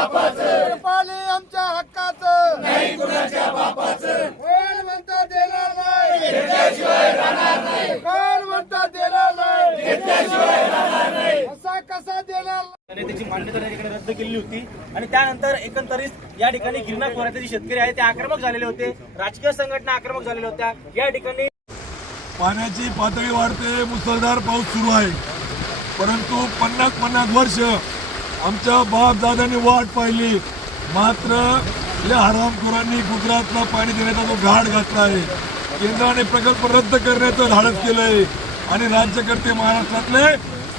बापाचं. पाणी आमच्या हक्काचं. नाही कुणाच्या बापाचं. कोण म्हणता देणार नाही. घेतल्याशिवाय राहणार नाही. कोण म्हणता देणार नाही. घेतल्याशिवाय राहणार नाही. असा कसा देणार? त्याने त्याची मान्यता त्या ठिकाणी रद्द केलेली होती. आणि त्यानंतर एकंदरीत या ठिकाणी गिरणा खोऱ्यातले जे शेतकरी आहेत ते आक्रमक झालेले होते. राजकीय संघटना आक्रमक झालेल्या होत्या. या ठिकाणी पाण्याची पातळी वाढते मुसळधार पाऊस सुरू आहे. परंतु पन्नास पन्नास वर्ष आमच्या बापदादांनी वाट पाहिली. मात्र या हरामखोरांनी गुजरातला पाणी देण्याचा जो घाट घातला आहे केंद्राने प्रकल्प रद्द करण्याचं धाडस केलंय आणि राज्यकर्ते महाराष्ट्रातले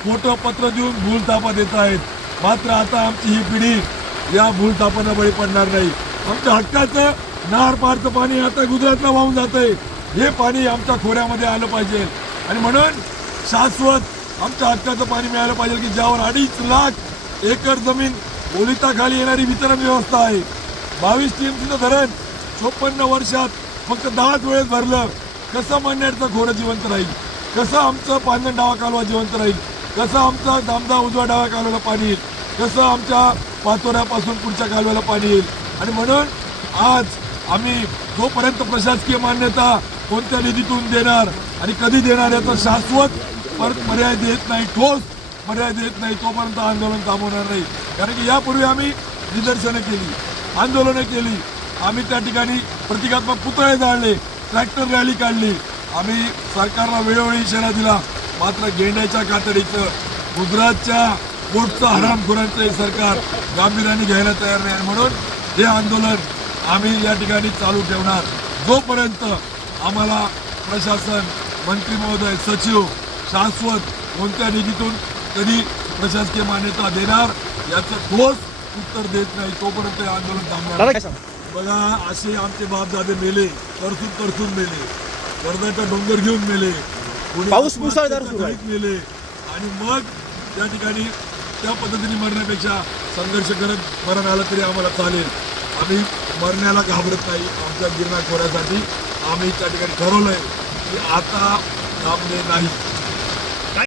फोटो पत्र देऊन भूलतापा देत आहेत. मात्र आता आमची ही पिढी या भूलतापाना बळी पडणार नाही. आमच्या हक्काचं नार पारचं पाणी आता गुजरातला वाहून जातंय. हे पाणी आमच्या खोऱ्यामध्ये आलं पाहिजे. आणि म्हणून शाश्वत आमच्या हक्काचं पाणी मिळालं पाहिजे की ज्यावर अडीच लाख एकर जमीन ओलिताखाली येणारी वितरण व्यवस्था आहे. बावीस टीएमसीचं धरण. चोपन्न वर्षात फक्त दहाच वेळेस भरलं. कसं मन्याडचं खोरं जिवंत राहील? कसं आमचं पांजण डावा कालवा जिवंत राहील? कसं आमचा दामदा उजवा डाव्या कालव्याला पाणी येईल? कसं आमच्या पाचोऱ्यापासून पुढच्या कालव्याला पाणी येईल? आणि म्हणून आज आम्ही जोपर्यंत प्रशासकीय मान्यता कोणत्या निधीतून देणार आणि कधी देणार याचा शाश्वत पर पर्याय देत नाही ठोस पर्याय देत नाही तोपर्यंत आंदोलन थांबवणार नाही. कारण की यापूर्वी आम्ही निदर्शनं केली आंदोलनं केली. आम्ही त्या ठिकाणी प्रतिकात्मक पुतळे जाळले ट्रॅक्टर रॅली काढली. आम्ही सरकारला वेळोवेळी इशारा दिला मात्र गेंड्याच्या कातडीचं गुजरातच्या पोटचं हरामखोरांचं हे सरकार गांभीर्याने घ्यायला तयार नाही. आणि म्हणून हे आंदोलन आम्ही या ठिकाणी चालू ठेवणार. जोपर्यंत आम्हाला प्रशासन मंत्री महोदय सचिव शाश्वत कोणत्या निधीतून कधी प्रशासकीय मान्यता देणार याचं ठोस उत्तर देत नाही तोपर्यंत हे आंदोलन थांबणार बघा असे आमचे बापदादे मेले तरसून तरसून मेले कर्जाचा डोंगर घेऊन मेले पाऊस मुसळधार मेले आणि मग त्या ठिकाणी त्या पद्धतीने मरण्यापेक्षा संघर्ष करत मरण आलं तरी आम्हाला चालेल. आम्ही मरण्याला घाबरत नाही आमच्या गिरणा खोऱ्यासाठी आम्ही त्या ठिकाणी ठरवलंय की आता थांबणे नाही.